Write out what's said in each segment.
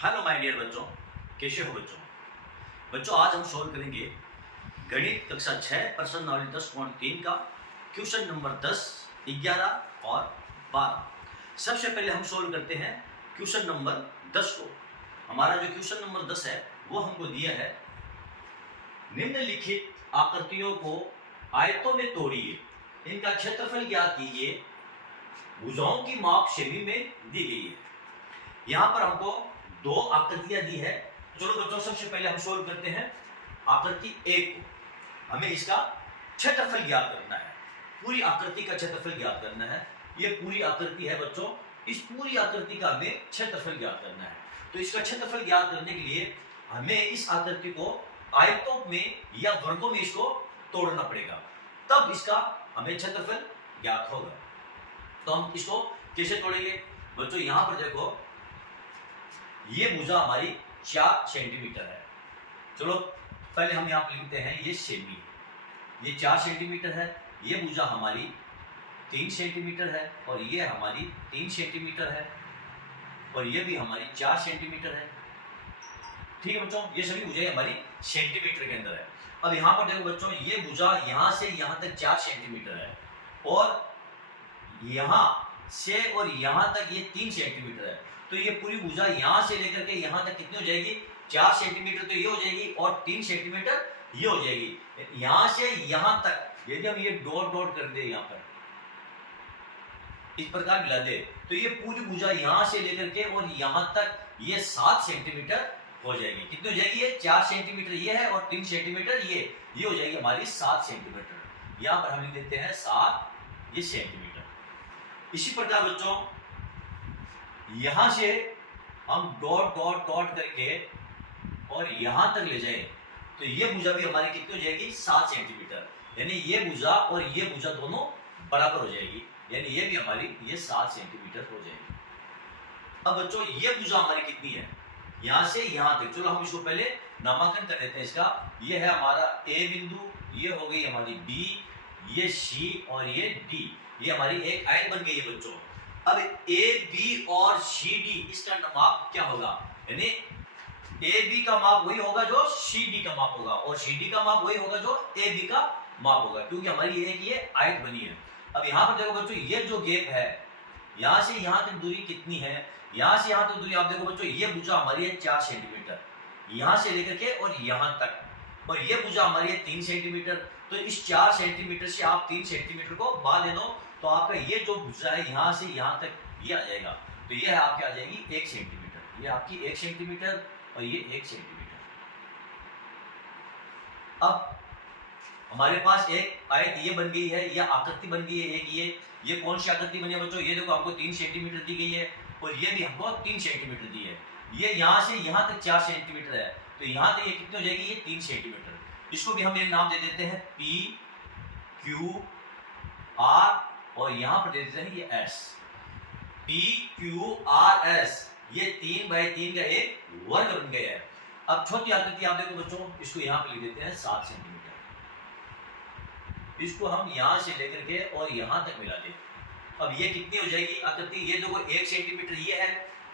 Hello my dear बच्चों, कैसे हो बच्चों आज हम सॉल्व करेंगे गणित कक्षा 6 पर्सनल 10.3 का क्वेश्चन नंबर 10, 11 और 12। सबसे पहले हम सॉल्व करते हैं क्वेश्चन नंबर 10 को। हमारा जो क्वेश्चन नंबर 10 है वो हमको दिया है, निम्नलिखित आकृतियों को आयतों में तोड़िए, इनका क्षेत्रफल ज्ञात कीजिए, भुजाओं की माप सेमी में दी गई है। यहाँ पर हमको दो आकृतियां दी है। चलो बच्चों सबसे पहले हम सोल्व करते हैं आकृति एक को। हमें इसका क्षेत्रफल ज्ञात करना है, पूरी आकृति का क्षेत्रफल ज्ञात करना है। ये पूरी आकृति है बच्चों, इस पूरी आकृति का हमें क्षेत्रफल ज्ञात करना है। तो इसका क्षेत्रफल ज्ञात करने के लिए हमें इस आकृति को आयतों में या वर्गों में इसको तोड़ना पड़ेगा, तब इसका हमें क्षेत्रफल ज्ञात होगा। तो हम इसको कैसे तोड़ेंगे बच्चों? यहां पर देखो, ये भुजा हमारी 4 सेंटीमीटर है। चलो पहले हम यहाँ पर लिखते हैं ये सेमी, ये 4 सेंटीमीटर है। ये भुजा हमारी 3 सेंटीमीटर है और ये हमारी 3 सेंटीमीटर है और ये भी हमारी 4 सेंटीमीटर है। ठीक है बच्चों, ये सभी भुजाएं हमारी सेंटीमीटर के अंदर है। अब यहाँ पर देखो बच्चों, ये भुजा यहाँ से यहाँ तक 4 सेंटीमीटर है और यहाँ से और यहाँ तक ये 3 सेंटीमीटर है। तो ये पूरी भुजा यहाँ से लेकर के यहाँ तक कितनी हो जाएगी? 4 सेंटीमीटर तो ये हो जाएगी और 3 सेंटीमीटर ये हो जाएगी। यहाँ से यहाँ तक यदि हम ये डॉट डॉट कर दे, यहाँ पर इस प्रकार मिला दे, तो ये पूरी भुजा यहाँ से लेकर के और यहाँ तक ये 7 सेंटीमीटर हो जाएगी। कितनी हो जाएगी? ये 4 सेंटीमीटर ये है और 3 सेंटीमीटर ये हो जाएगी हमारी 7 सेंटीमीटर। यहाँ पर हम लिख देते हैं 7 ये सेंटीमीटर। इसी प्रकार बच्चों यहां से हम डॉट डॉट डॉट करके और यहां तक ले जाए तो ये भुजा भी हमारी कितनी हो जाएगी? 7 सेंटीमीटर। यानी ये भुजा और ये भुजा दोनों बराबर हो जाएगी, यानी ये भी हमारी ये 7 सेंटीमीटर हो जाएगी। अब बच्चों ये भुजा हमारी कितनी है? यहां से यहां तक। चलो हम इसको पहले नामांकन कर देते हैं इसका। ये है हमारा ए बिंदु, ये हो गई हमारी बी, ये सी और ये डी। ये हमारी एक आयत बन गई है बच्चों। अब ए बी और सी डी, इसका माप क्या होगा? यानी ए बी का माप वही होगा जो सी डी का माप होगा और सी डी का माप वही होगा जो ए बी का माप होगा, क्योंकि हमारी ये आयत बनी है। अब यहाँ पर देखो बच्चों, ये जो गैप है यहाँ से यहाँ तक दूरी कितनी है? यहाँ से यहाँ तक दूरी आप देखो बच्चों, ये भुजा हमारी है 4 सेंटीमीटर यहाँ से लेकर के और यहाँ तक, और ये भुजा हमारी है 3 सेंटीमीटर। तो इस 4 सेंटीमीटर से आप 3 सेंटीमीटर को बाद दे दो तो आपका ये जो भुजा है यहाँ से यहाँ तक ये आ जाएगा। तो ये है आपकी आ जाएगी 1 सेंटीमीटर, ये आपकी 1 सेंटीमीटर और ये 1 सेंटीमीटर। अब हमारे पास एक आयत ये बन गई है, या आकृति बन गई है एक। ये कौन सी आकृति बनी है बच्चों? ये देखो हमको 3 सेंटीमीटर दी गई है और ये भी हमको 3 सेंटीमीटर दी है। ये यहाँ से यहाँ तक 4 सेंटीमीटर है, तो यहाँ तक ये कितनी हो जाएगी? ये 3 सेंटीमीटर। इसको भी हम एक नाम दे देते हैं पी क्यू आर और यहाँ पर दे देते हैं ये S. P Q R S, ये 3x3 का एक वर्ग बन गया है। अब छोटी आकृति आप देखो बच्चों, इसको यहाँ पर लिख देते हैं 7 सेंटीमीटर। इसको हम यहाँ से लेकर के और यहाँ तक मिला दें। अब ये कितनी हो जाएगी आकृति? ये देखो 1 सेंटीमीटर ये है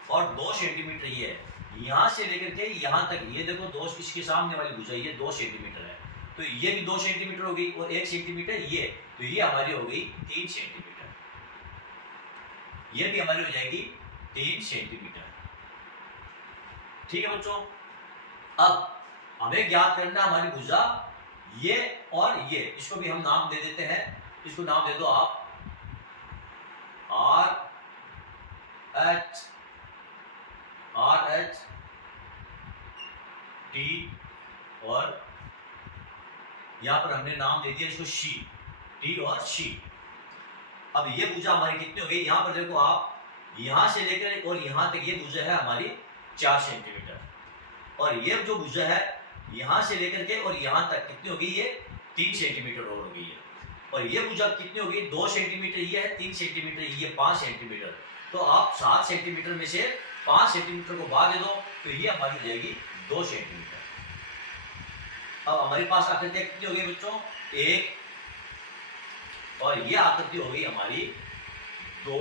और 2 सेंटीमीटर ये है। यहाँ से लेकर के यहाँ तक ये देखो 2, इसके सामने वाली भुजा ये 2 सेंटीमीटर है, तो ये भी 2 सेंटीमीटर हो गई और 1 सेंटीमीटर ये, तो ये हमारी हो गई 3 सेंटीमीटर। ये भी हमारी हो जाएगी 3 सेंटीमीटर। ठीक है बच्चों, अब हमें ज्ञात करना हमारी भुजा ये और ये। इसको भी हम नाम दे देते हैं, इसको नाम दे दो आप आर एच टी और यहां पर हमने नाम दे दिया इसको सी, टी और सी। अब ये भुजा हमारी कितनी हो गई? यहां पर देखो आप, यहां से लेकर और यहां तक ये भुजा है हमारी 4 सेंटीमीटर और ये जो भुजा है यहां से लेकर के और यहां तक कितनी हो गई? ये 3 सेंटीमीटर और हो गई है। और ये भुजा कितनी हो गई? 2 सेंटीमीटर ये है, 3 सेंटीमीटर ये, 5 सेंटीमीटर। तो आप 7 सेंटीमीटर में से 5 सेंटीमीटर को बाद दे दो तो ये हमारी हो जाएगी 2 सेंटीमीटर। अब हमारे पास आकृतियां कितनी हो गई बच्चों? 1 और ये आकृति हो गई हमारी 2,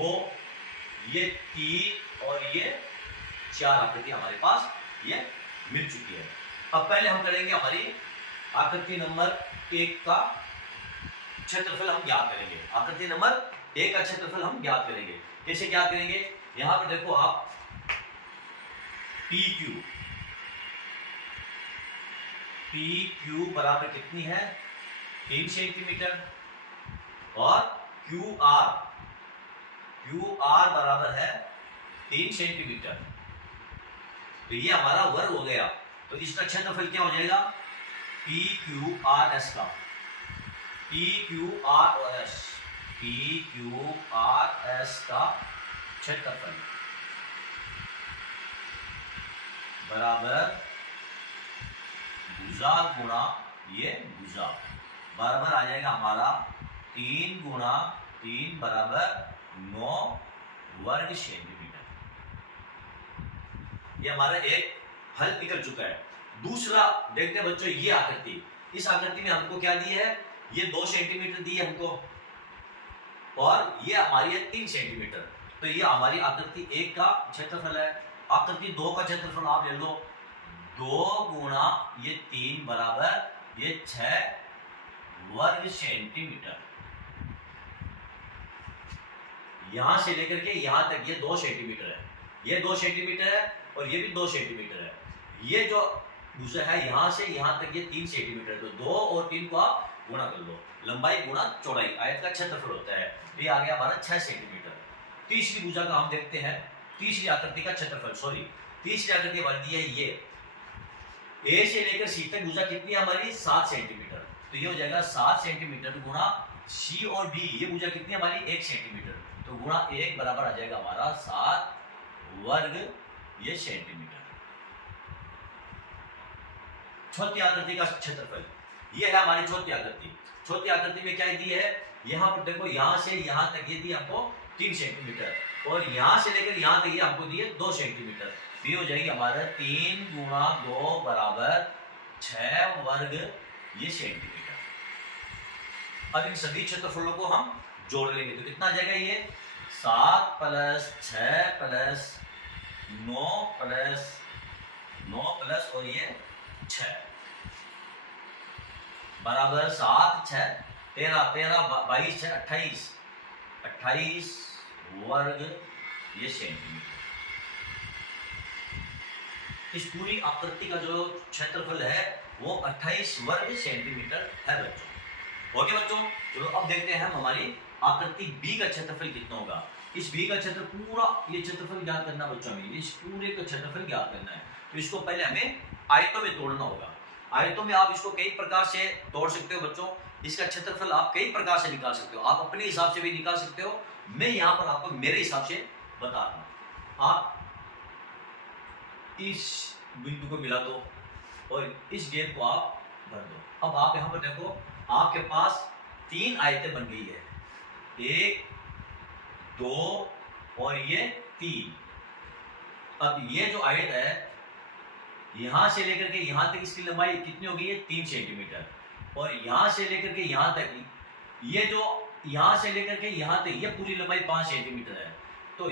ये 3 और ये 4 आकृति हमारे पास ये मिल चुकी है। अब पहले हम करेंगे हमारी आकृति नंबर 1 का क्षेत्रफल हम ज्ञात करेंगे। आकृति नंबर 1 का क्षेत्रफल हम ज्ञात करेंगे। कैसे ज्ञात करेंगे? यहां पर देखो आप PQ बराबर कितनी है? 3 सेंटीमीटर और QR बराबर है 3 सेंटीमीटर। तो ये हमारा वर्ग हो गया। तो इसका क्षेत्रफल क्या हो जाएगा? PQRS का क्षेत्रफल बराबर भुजा गुणा ये भुजा बराबर आ जाएगा हमारा 3 गुणा 3 बराबर 9 वर्ग सेंटीमीटर। ये हमारा एक हल निकल चुका है। दूसरा देखते हैं बच्चों, ये आकृति, इस आकृति में हमको क्या दी है? ये 2 सेंटीमीटर दी है हमको और ये हमारी है 3 सेंटीमीटर। तो ये हमारी आकृति 1 का क्षेत्रफल है। आकृति 2 का क्षेत्रफल आप ले लो, 2 गुणा ये 3 बराबर ये 6 वर्ग सेंटीमीटर। यहां से लेकर के यहां तक ये 2 सेंटीमीटर है, ये 2 सेंटीमीटर है और ये भी 2 सेंटीमीटर है। ये जो भुजा है यहां से यहां तक ये 3 सेंटीमीटर। तो 2 और 3 को आप गुणा कर लो, लंबाई गुणा चौड़ाई, आयत का क्षेत्रफल होता है। ये आ गया हमारा 6 सेंटीमीटर। तीसरी भुजा का हम देखते हैं, तीसरी आकृति का क्षेत्रफल, तीसरी आकृति हमारी दी है ये ए से लेकर सी तक भुजा कितनी है हमारी? 7 सेंटीमीटर। तो ये हो जाएगा 7 सेंटीमीटर गुणा सी और डी, ये भुजा कितनी है हमारी? 1 सेंटीमीटर। तो गुणा 1 बराबर आ जाएगा हमारा 7 वर्ग ये सेंटीमीटर। चौथी आकृति का क्षेत्रफल, ये है हमारी चौथी आकृति। चौथी आकृति में क्या दी है? यहाँ पर देखो, यहाँ से यहाँ तक ये दी हमको 3 सेंटीमीटर और यहाँ से लेकर यहाँ तक ये हमको दी है 2 सेंटीमीटर। ये हो जाएगी हमारा 3 गुणा 2 बराबर 6 वर्ग ये सेंटीमीटर। अब इन सभी क्षेत्रफलों को हम जोड़ लेंगे तो कितना आ जाएगा? ये 7 प्लस 6 प्लस 9 प्लस 9 प्लस और ये 6 बराबर 7 6 13 13 22 6 28 28 वर्ग ये सेंटीमीटर। इस पूरी आकृति का जो क्षेत्रफल है वो 28 वर्ग सेंटीमीटर है बच्चों। ओके बच्चों, चलो अब देखते हैं हम हमारी आकृति बी का क्षेत्रफल कितना होगा। इस बी का क्षेत्र पूरा ये क्षेत्रफल ज्ञात करना बच्चों, हमें इस पूरे का क्षेत्रफल ज्ञात करना है। तो इसको पहले हमें आयतों में तोड़ना होगा। आयतों में आप इसको कई प्रकार से तोड़ सकते हो बच्चों। इसका क्षेत्रफल आप कई प्रकार से निकाल सकते हो, आप अपने हिसाब से भी निकाल सकते हो। मैं यहाँ पर आपको मेरे हिसाब से बता रहा हूँ। आप इस बिंदु को मिला दो और इस गेप को आप भर दो। अब आप यहाँ पर देखो, आपके पास 3 आयतें बन गई है, 1 2 और ये 3। अब ये जो आयत है यहां से लेकर के यहां तक इसकी लंबाई कितनी हो गई है? 3 सेंटीमीटर। और यहां से लेकर के यहां तक ये जो यहां से लेकर के यहां तक ये पूरी लंबाई 5 सेंटीमीटर है। तो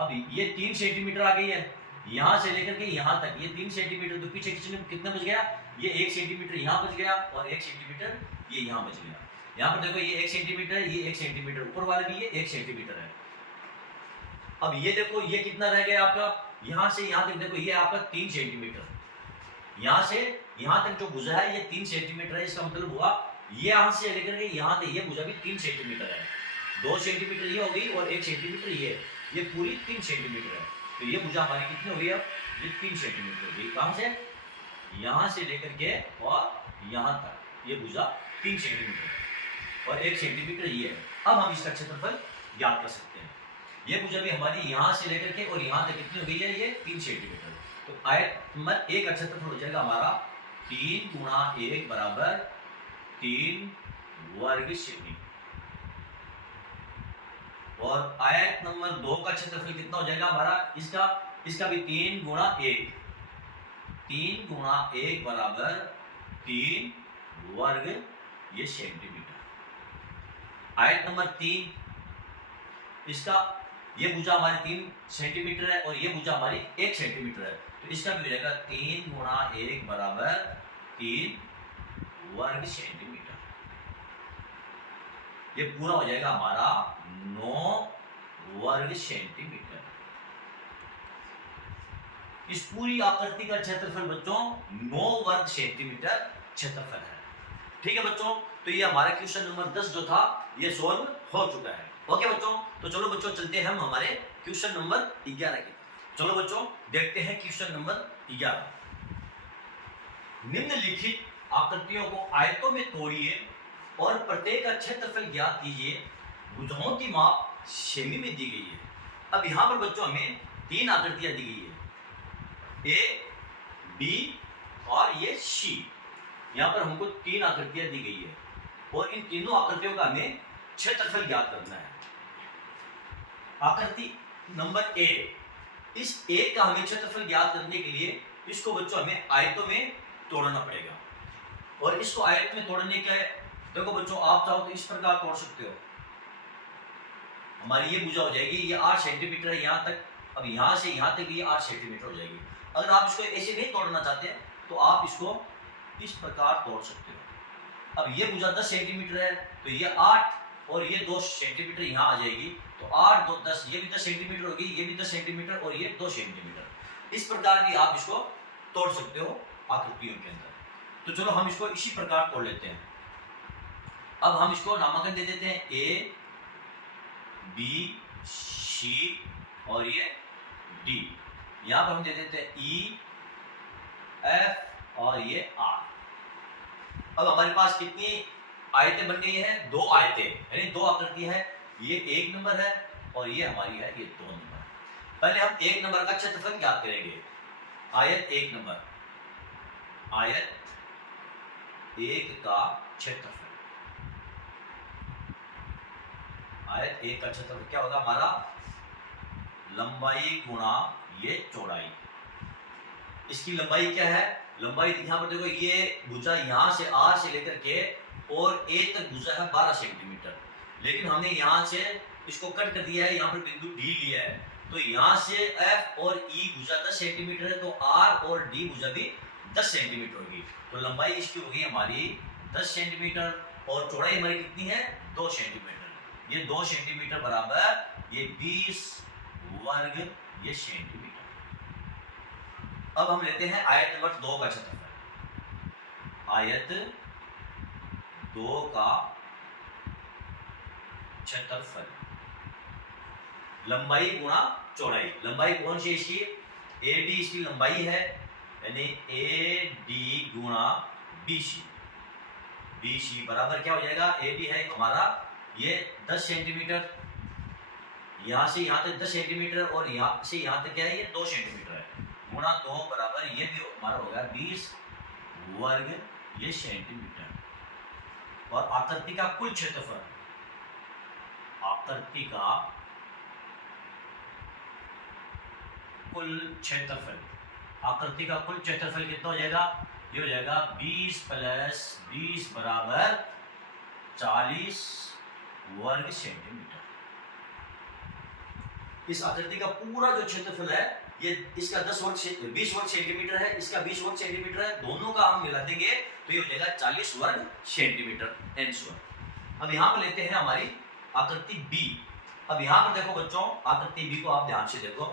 अब ये 3 सेंटीमीटर आ गई है। यहां से लेकर के यहां तक ये 3 सेंटीमीटर, तो पीछे कितना बच गया? ये 1 सेंटीमीटर यहां बच गया और 1 सेंटीमीटर ये यहां बच गया। यहां पर देखो ये 1 सेंटीमीटर है, ये 1 सेंटीमीटर, ऊपर वाला भी ये 1 सेंटीमीटर है। अब ये देखो ये कितना रह गया आपका? यहां से यहां तक देखो ये आपका 3 सेंटीमीटर। यहां से यहां तक जो भुजा है ये 3 सेंटीमीटर है। इसका मतलब हुआ ये यहां से लेकर के यहां तक ये भुजा भी 3 सेंटीमीटर है। 2 सेंटीमीटर ये होगी और 1 सेंटीमीटर ये पूरी 3 सेंटीमीटर है। तो ये भुजा हमारी कितनी हो गई? अब ये 3 सेंटीमीटर होगी। कहां से? यहां से लेकर के और यहां तक ये भुजा 3 सेंटीमीटर है और 1 सेंटीमीटर ये है। अब हम इसका क्षेत्रफल ज्ञात कर सकते हैं। ये भुजा भी हमारी यहां से लेकर के और यहां तक कितनी हो गई है? ये 3 सेंटीमीटर। तो आयत नंबर 1 का क्षेत्रफल हो जाएगा हमारा 3 गुणा 1 बराबर 3 वर्ग सेंटीमीटर। और आयत नंबर 2 का क्षेत्रफल कितना हो जाएगा हमारा? इसका भी 3 गुणा 1, 3 गुणा 1 बराबर 3 वर्ग ये सेंटीमीटर। आयत नंबर 3 इसका ये भुजा हमारी 3 सेंटीमीटर है और ये भुजा हमारी 1 सेंटीमीटर है, तो इसका भी हो जाएगा 3 गुणा 1 बराबर 3 वर्ग सेंटीमीटर। ये पूरा हो जाएगा हमारा 9 वर्ग सेंटीमीटर। इस पूरी आकृति का क्षेत्रफल बच्चों 9 वर्ग सेंटीमीटर क्षेत्रफल है। ठीक है बच्चों, तो ये हमारा क्वेश्चन नंबर 10 जो था ये सॉल्व हो चुका है। ओके बच्चों, तो चलो बच्चों चलते हैं हम हमारे क्वेश्चन नंबर 11 की। चलो बच्चों देखते हैं क्वेश्चन नंबर 11। निम्नलिखित आकृतियों को आयतों में तोड़िए और प्रत्येक का क्षेत्रफल ज्ञात कीजिए। भुजाओं की माप सेमी में दी गई है। अब यहाँ पर बच्चों हमें 3 आकृतियां दी गई है, ए, बी और ये सी। यहाँ पर हमको 3 आकृतियां दी गई है और इन तीनों आकृतियों का हमें क्षेत्रफल ज्ञात करना है। आकृति नंबर ए, इस ए का हमें क्षेत्रफल ज्ञात करने के लिए इसको बच्चों हमें आयतों में तोड़ना पड़ेगा। और इसको आयत में तोड़ने के देखो बच्चों, आप चाहो तो इस प्रकार तोड़ सकते हो। हमारी ये भुजा हो जाएगी, ये 8 सेंटीमीटर है यहाँ तक। अब यहाँ से यहाँ तक ये 8 सेंटीमीटर हो जाएगी। अगर आप इसको ऐसे नहीं तोड़ना चाहते तो आप इसको इस प्रकार तोड़ सकते हो। अब ये भुजा 10 सेंटीमीटर है, तो ये 8 और ये 2 सेंटीमीटर यहाँ आ जाएगी, तो 8 2 10, ये भी 10 सेंटीमीटर होगी, ये भी 10 सेंटीमीटर और ये 2 सेंटीमीटर। इस प्रकार भी आप इसको तोड़ सकते हो आकृतियों के अंदर। तो चलो हम इसको इसी प्रकार तोड़ लेते हैं। अब हम इसको नामांकन दे देते हैं, ए, बी, सी और ये डी। यहाँ पर हम दे देते हैं ई, एफ और ये आर। अब हमारे पास कितनी आयतें बन गई हैं? 2 आयतें, यानी 2 आकृति है। ये 1 नंबर है और ये हमारी है ये 2 नंबर। पहले हम 1 नंबर का क्षेत्रफल ज्ञात करेंगे। आयत 1 नंबर, आयत 1 का क्षेत्रफल, आयत 1 का क्षेत्रफल क्या होगा हमारा? लंबाई गुणा ये चौड़ाई। इसकी लंबाई क्या है? लंबाई यहाँ पर देखो, ये भुजा यहाँ से आर से लेकर के और ए तक भुजा है 12 सेंटीमीटर, लेकिन हमने यहाँ से इसको कट कर दिया है, यहाँ पर बिंदु डी लिया है, तो यहाँ से एफ और ई भुजा 10 सेंटीमीटर है, तो आर और डी भुजा भी 10 सेंटीमीटर होगी। तो लंबाई इसकी होगी हमारी 10 सेंटीमीटर और चौड़ाई हमारी कितनी है? 2 सेंटीमीटर। ये 2 सेंटीमीटर बराबर ये 20 वर्ग ये सेंटीमीटर। अब हम लेते हैं आयत नंबर 2 का क्षेत्रफल। आयत 2 का क्षेत्रफल, लंबाई गुणा चौड़ाई। लंबाई कौन सी इसकी? ए डी इसकी लंबाई है, यानी ए डी गुणा बी सी। बी सी बराबर क्या हो जाएगा? ए डी है हमारा ये 10 सेंटीमीटर, यहाँ से यहाँ तक 10 सेंटीमीटर और यहाँ से यहाँ तक क्या है? ये 2 सेंटीमीटर है, गुणा 2 बराबर ये भी हमारा होगा 20 वर्ग ये सेंटीमीटर। और आकृति का कुल क्षेत्रफल, आकृति का कुल क्षेत्रफल, आकृति का कुल क्षेत्रफल कितना हो जाएगा? ये हो जाएगा 20 + 20 बराबर 40 वर्ग सेंटीमीटर। इस आकृति का पूरा जो क्षेत्रफल है ये इसका 20 वर्ग सेंटीमीटर है, इसका 20 वर्ग सेंटीमीटर है, दोनों का हम मिला देंगे तो ये हो जाएगा 40 वर्ग सेंटीमीटर एंसर। अब यहाँ पर लेते हैं हमारी आकृति बी। अब यहाँ पर देखो बच्चों, आकृति बी को आप ध्यान से देखो,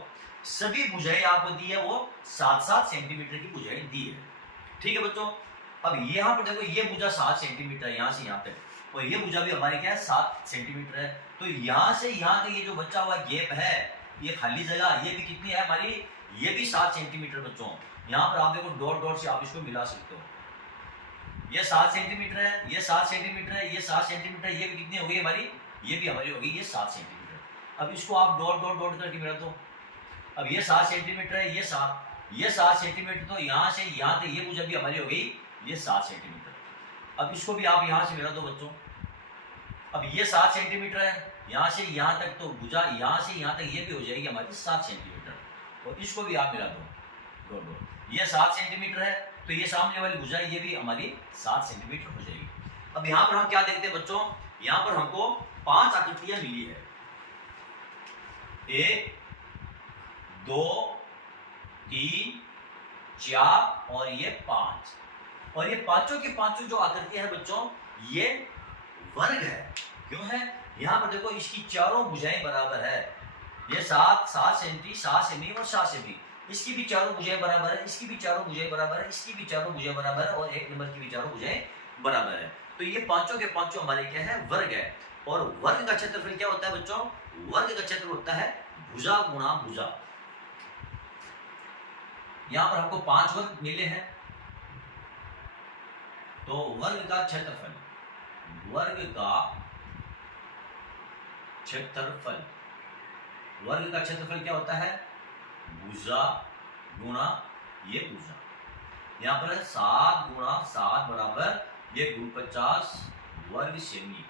सभी भुजाएं आपको दी है, वो 7-7 सेंटीमीटर की भुजाएं दी है। ठीक है बच्चों, अब यहाँ पर देखो, ये भुजा 7 सेंटीमीटर है यहाँ से यहाँ तक, और ये भुजा भी हमारी क्या है 7 सेंटीमीटर है। तो यहाँ से यहाँ तक ये जो बचा हुआ गैप है, ये खाली जगह, ये भी कितनी है हमारी? ये भी 7 सेंटीमीटर बच्चों। यहाँ पर आप देखो डॉट डॉट से आप इसको मिला सकते हो। ये 7 सेंटीमीटर है, ये 7 सेंटीमीटर है, ये 7 सेंटीमीटर, ये भी कितनी होगी हमारी? ये भी हमारी होगी ये 7 सेंटीमीटर। अब इसको आप डॉट डॉट डॉट करके मिला दो। अब ये 7 सेंटीमीटर है, ये 7 सेंटीमीटर, तो यहाँ से यहाँ तक ये भुजा भी हमारी हो गई ये 7 सेंटीमीटर। अब इसको भी आप यहाँ से मिला दो बच्चों। अब ये 7 सेंटीमीटर है, यहाँ से यहाँ तक, तो भुजा यहाँ से यहाँ तक ये भी हो जाएगी हमारी 7 सेंटीमीटर, और इसको भी आप मिला दो डॉट डॉट। ये 7 सेंटीमीटर है, तो ये सामने वाली भुजा ये भी हमारी 7 सेंटीमीटर हो जाएगी। अब यहाँ पर हम क्या देखते हैं बच्चों? यहाँ पर हमको 5 आकृतियां मिली है। 1 2 3 4 और ये 5, और ये पांचों की पांचों जो आकृतियां हैं बच्चों ये वर्ग है। क्यों है? यहाँ पर देखो इसकी चारों भुजाएं बराबर है, ये 7 सेमी 7 सेमी और 7 सेमी, इसकी भी चारों भुजाएं बराबर है, इसकी भी चारों भुजाएं बराबर है, इसकी भी चारों भुजाएं बराबर है, और एक नंबर की भी चारों भुजाएं बराबर है। तो ये पांचों के पांचों हमारे क्या है? वर्ग है। और वर्ग का क्षेत्रफल क्या होता है बच्चों? वर्ग का क्षेत्रफल होता है भुजा गुणा भुजा। यहां पर हमको 5 वर्ग मिले हैं, तो वर्ग का क्षेत्रफल क्या होता है? भुजा गुणा ये भुजा। यहां पर 7 गुणा 7 बराबर ये 50 वर्ग सेमी।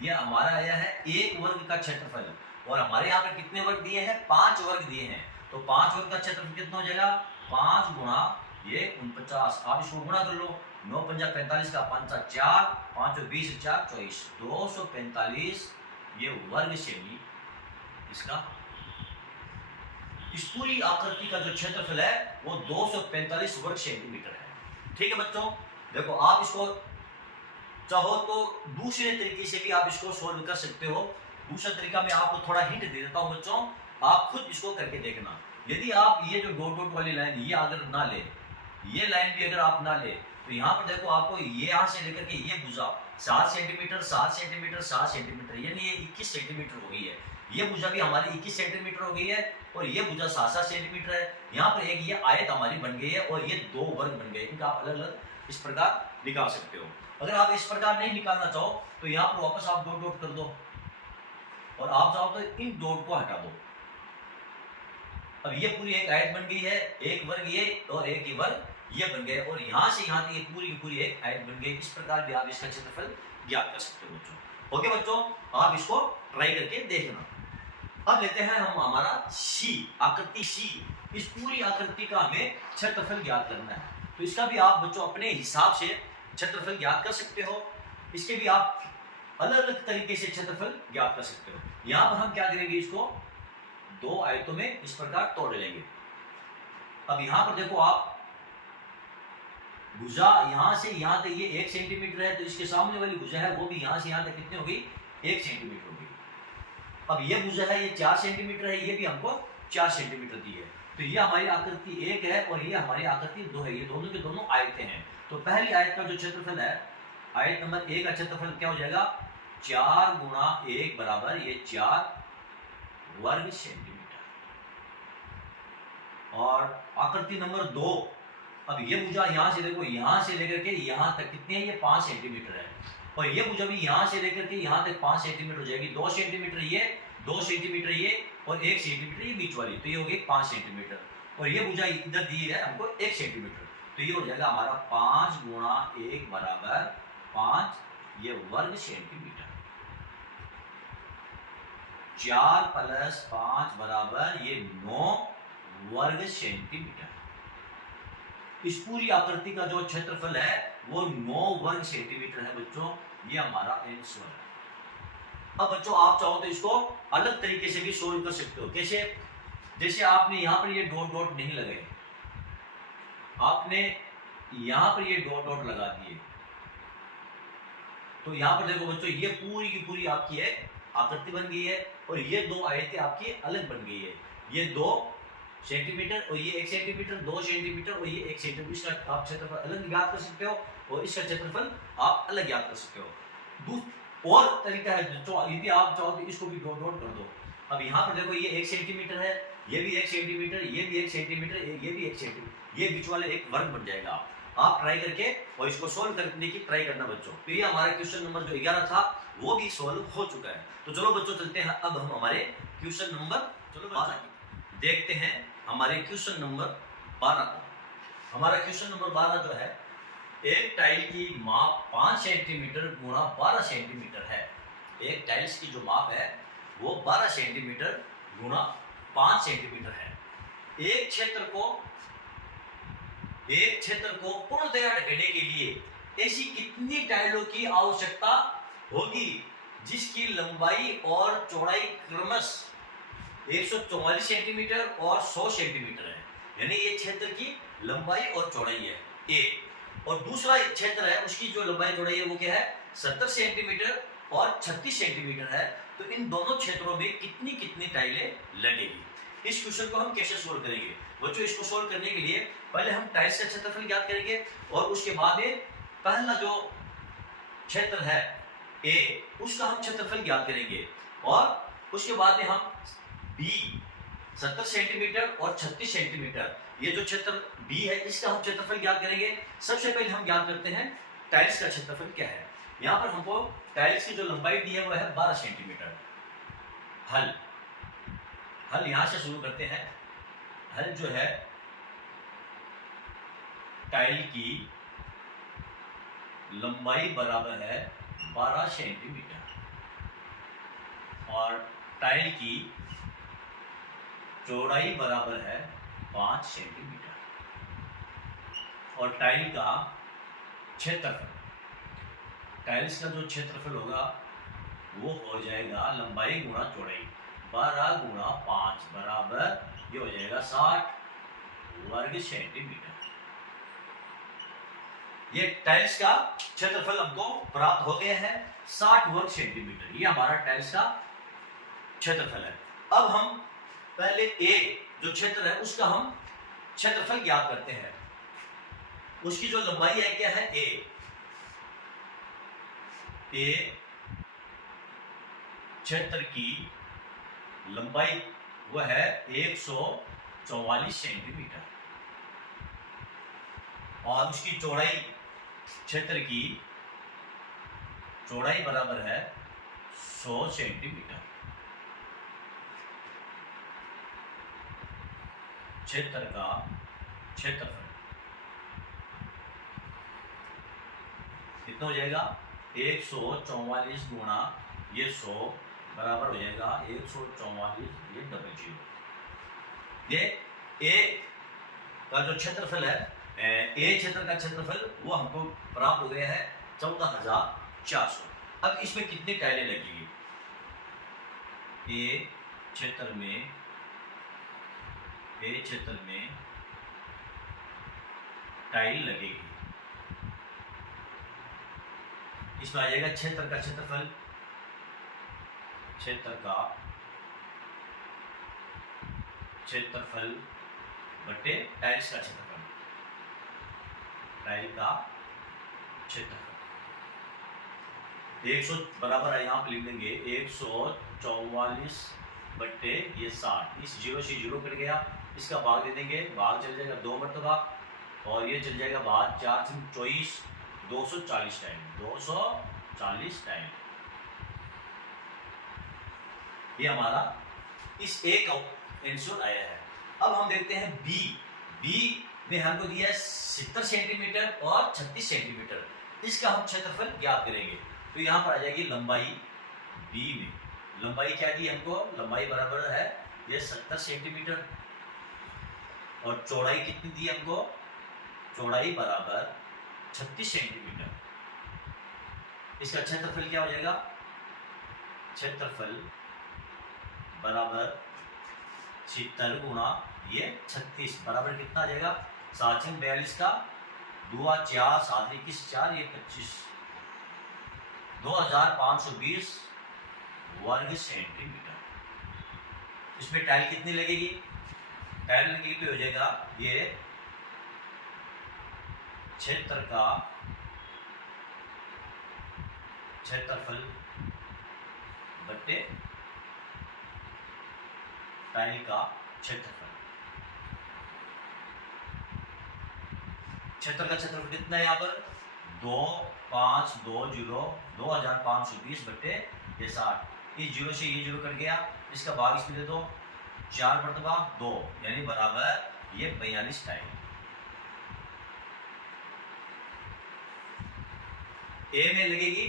ये हमारा आया है एक वर्ग का क्षेत्रफल, और हमारे यहाँ पे कितने वर्ग दिए हैं? 5 वर्ग दिए हैं, तो 5 वर्ग का क्षेत्रफल कितना हो जाएगा? 5 गुणा ये 49। आप इसको गुणा कर लो, 9 पंजा 45 का 5 4, 5 20 4 24, 245 ये वर्ग सेमी इसका। इस पूरी आकृति का जो क्षेत्रफल है वो 245 वर्ग सेंटीमीटर है। ठीक है बच्चों, देखो आप इसको चाहो तो दूसरे तरीके से भी आप इसको सोल्व कर सकते हो। दूसरा तरीका मैं आपको थोड़ा हिंट दे देता हूं बच्चों, आप खुद इसको करके देखना। यदि आप ये जो डॉट डॉट वाली लाइन ये अगर ना ले, ये लाइन भी अगर आप ना ले, तो यहाँ पर देखो आपको ये यहाँ से लेकर के ये भुजा 7 सेंटीमीटर 7 सेंटीमीटर 7 सेंटीमीटर यानी ये 21 सेंटीमीटर हो गई है। ये भुजा भी हमारी 21 सेंटीमीटर हो गई है, और ये भुजा 7 सेंटीमीटर है। यहाँ पर एक ये आयत हमारी बन गई है, और ये 2 वर्ग बन गए। इनका आप अलग अलग इस प्रकार निकाल सकते हो। अगर आप इस प्रकार नहीं निकालना चाहो तो यहाँ पर वापस आप डॉट डॉट कर दो, और आप चाहो तो इन डॉट को हटा दो। अब ये पूरी एक आयत बन गई है, एक वर्ग ये और एक ही वर्ग ये बन गए, और यहाँ से यहाँ तक ये पूरी की पूरी एक आयत बन गई। इस प्रकार भी आप इसका क्षेत्रफल ज्ञात कर सकते हो बच्चों। ओके बच्चों, आप इसको ट्राई करके देखना। अब लेते हैं हम हमारा सी, आकृति सी। इस पूरी आकृति का हमें क्षेत्रफल ज्ञात करना है, तो इसका भी आप बच्चों अपने हिसाब से क्षेत्रफल ज्ञात कर सकते हो। इसके भी आप अलग अलग तरीके से क्षेत्रफल ज्ञात कर सकते हो। यहाँ पर हम क्या करेंगे, इसको 2 आयतों में इस प्रकार तोड़ लेंगे। अब यहाँ पर देखो आप भुजा यहाँ से यहाँ तक ये 1 सेंटीमीटर है, तो इसके सामने वाली भुजा है वो भी यहाँ से यहाँ तक कितनी होगी? 1 सेंटीमीटर होगी। अब ये भुजा है ये 4 सेंटीमीटर है, ये भी हमको 4 सेंटीमीटर दी है, तो ये हमारी आकृति 1 है और ये हमारी आकृति 2 है। ये दोनों के दोनों आयतें हैं। तो पहली आयत का जो क्षेत्रफल है, आयत नंबर 1 का क्षेत्रफल क्या हो जाएगा? 4 गुणा 1 बराबर ये 4 वर्ग सेंटीमीटर। और आकृति नंबर 2, अब ये भुजा यहाँ से देखो यहाँ से लेकर के यहाँ तक कितनी है? ये 5 सेंटीमीटर है, और ये भुजा भी यहाँ से लेकर के यहाँ तक 5 सेंटीमीटर हो जाएगी। 2 सेंटीमीटर ये, 2 सेंटीमीटर ये, और 1 सेंटीमीटर ये बीच वाली, तो ये हो गई 5 सेंटीमीटर। और ये भुजा इधर दी है हमको 1 सेंटीमीटर, तो ये हो जाएगा हमारा 5 गुणा 1 बराबर 5 ये वर्ग सेंटीमीटर। 4 + 5 बराबर ये 9 वर्ग सेंटीमीटर। इस पूरी आकृति का जो क्षेत्रफल है वो 9 वर्ग सेंटीमीटर है बच्चों। ये हमारा आंसर है। अब बच्चों आप चाहो तो इसको अलग तरीके से भी सोल्व कर सकते हो। कैसे? जैसे आपने यहाँ पर ये डॉट डॉट नहीं लगाए, आपने यहाँ पर ये डॉट डॉट लगा दिए, तो यहाँ पर देखो बच्चों ये पूरी की पूरी आपकी एक आकृति बन गई है, और ये 2 आयतें आपकी अलग बन गई है। ये 2 सेंटीमीटर और ये 1 सेंटीमीटर, 2 सेंटीमीटर और ये 1 सेंटीमीटर। इसका आप क्षेत्रफल अलग ज्ञात कर सकते हो, और इसका क्षेत्रफल आप अलग ज्ञात कर सकते हो। और तरीका है, यदि आप चाहो तो इसको भी डॉट डॉट कर दो। अब यहाँ पर देखो ये 1 सेंटीमीटर है, ये भी 1 सेंटीमीटर, ये भी 1 सेंटीमीटर, ये भी 1 सेंटीमीटर, ये बीच वाले एक वर्ग बन जाएगा। आप ट्राई करके और इसको सोल्व करने की ट्राई करना बच्चों। तो ये हमारा क्वेश्चन नंबर जो 11 था वो भी सोल्व हो चुका है। तो चलो बच्चों चलते हैं अब हम हमारे क्वेश्चन नंबर 12 देखते हैं। हमारे क्वेश्चन नंबर 12 को, हमारा क्वेश्चन नंबर 12 जो है, एक टाइल की माप 5 सेंटीमीटर गुणा 12 सेंटीमीटर है। एक टाइल्स की जो माप है वो 12 सेंटीमीटर गुणा 5 सेंटीमीटर है। एक क्षेत्र को पूर्णतया ढकने के लिए ऐसी कितनी टाइलों की आवश्यकता होगी जिसकी लंबाई और चौड़ाई क्रमशः 144 सेंटीमीटर और 100 सेंटीमीटर है, यानी ये क्षेत्र की लंबाई और चौड़ाई है ए। और दूसरा क्षेत्र है, उसकी जो लंबाई चौड़ाई है वो क्या है, 70 सेंटीमीटर और 36 सेंटीमीटर है। तो इन दोनों क्षेत्रों में कितनी कितनी टाइलें लगेगी, इस क्वेश्चन को हम कैसे सोल्व करेंगे बच्चों। इसको सोल्व करने के लिए पहले हम टाइल्स का क्षेत्रफल ज्ञात करेंगे और उसके बाद में पहला जो क्षेत्र है ए, उसका हम क्षेत्रफल ज्ञात करेंगे और उसके बाद में हम बी 70 सेंटीमीटर और 36 सेंटीमीटर, ये जो क्षेत्र बी है इसका हम क्षेत्रफल ज्ञात करेंगे। सबसे पहले हम ज्ञात करते हैं टाइल्स का क्षेत्रफल क्या है। यहाँ पर हमको टाइल्स की जो लंबाई दी है वो है 12 सेंटीमीटर। हल यहां से शुरू करते हैं। हल जो है, टाइल की लंबाई बराबर है 12 सेंटीमीटर और टाइल की चौड़ाई बराबर है 5 सेंटीमीटर और टाइल का क्षेत्रफल, टाइल्स का जो क्षेत्रफल होगा वो हो जाएगा लंबाई गुणा चौड़ाई, 12 गुणा 5 बराबर ये हो जाएगा 60 वर्ग सेंटीमीटर। ये टाइल्स का क्षेत्रफल हमको प्राप्त हो गया है 60 वर्ग सेंटीमीटर, ये हमारा टाइल्स का क्षेत्रफल है। अब हम पहले ए जो क्षेत्र है उसका हम क्षेत्रफल ज्ञात करते हैं। उसकी जो लंबाई है क्या है, ए क्षेत्र की लंबाई वह है 144 सेंटीमीटर और उसकी चौड़ाई, क्षेत्र की चौड़ाई बराबर है 100 सेंटीमीटर। क्षेत्र का क्षेत्रफल कितना हो जाएगा, 144 गुणा ये 100 बराबर हो जाएगा 144, ये डबल जीरो। ये ए का जो क्षेत्रफल है, ए क्षेत्र का क्षेत्रफल वो हमको प्राप्त हो गया है 14,400। अब इसमें कितनी टाइलें लगेगी, ए क्षेत्र में टाइल लगेगी। इसमें आ जाएगा क्षेत्र का क्षेत्रफल, क्षेत्रफल बटे टाइल्स का क्षेत्रफल, टाइल का क्षेत्रफल 100 बराबर है, यहाँ पे लिख देंगे 144 बट्टे ये 60, इस जीरो से जीरो कट गया, इसका भाग दे देंगे, भाग चल जाएगा 2 मरतबा और ये चल जाएगा भाग 4 से 24, 240 टाइम, 240 टाइम। ये हमारा इस ए का आंसर आया है। अब हम देखते हैं बी में हमको दिया है 70 सेंटीमीटर और 36 सेंटीमीटर, इसका हम क्षेत्रफल ज्ञात करेंगे। तो यहाँ पर आ जाएगी लंबाई, बी में लंबाई क्या दी हमको, लंबाई बराबर है ये 70 सेंटीमीटर और चौड़ाई कितनी दी हमको, चौड़ाई बराबर 36 सेंटीमीटर। इसका क्षेत्रफल क्या हो जाएगा, क्षेत्रफल बराबर 70 गुणा ये 36 बराबर कितना आ जाएगा, 742 का 2 4 7 21 4 ये 25, 2520 वर्ग सेंटीमीटर। इसमें टाइल कितनी लगेगी, टाइल लगेगी तो हो जाएगा ये क्षेत्र का क्षेत्रफल बटे टाइल का क्षेत्रफल। क्षेत्र का क्षेत्रफल कितना है यहाँ पर, 2520 बटे ये 60, इस जीरो से ये जीरो कट गया, इसका भाग इसमें दे दो 4 मरतबा 2 यानी बराबर ये 42 टाइम। ए में लगेगी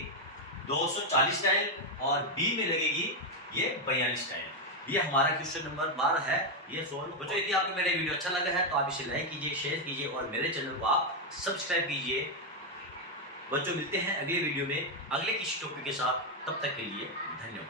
240 टाइल और बी में लगेगी ये 42 टाइल। ये हमारा क्वेश्चन नंबर 12 है, ये सोल्व। बच्चों यदि आपको मेरा वीडियो अच्छा लगा है तो आप इसे लाइक कीजिए, शेयर कीजिए और मेरे चैनल को आप सब्सक्राइब कीजिए। बच्चों मिलते हैं अगले वीडियो में अगले किसी टॉपिक के साथ, तब तक के लिए धन्यवाद।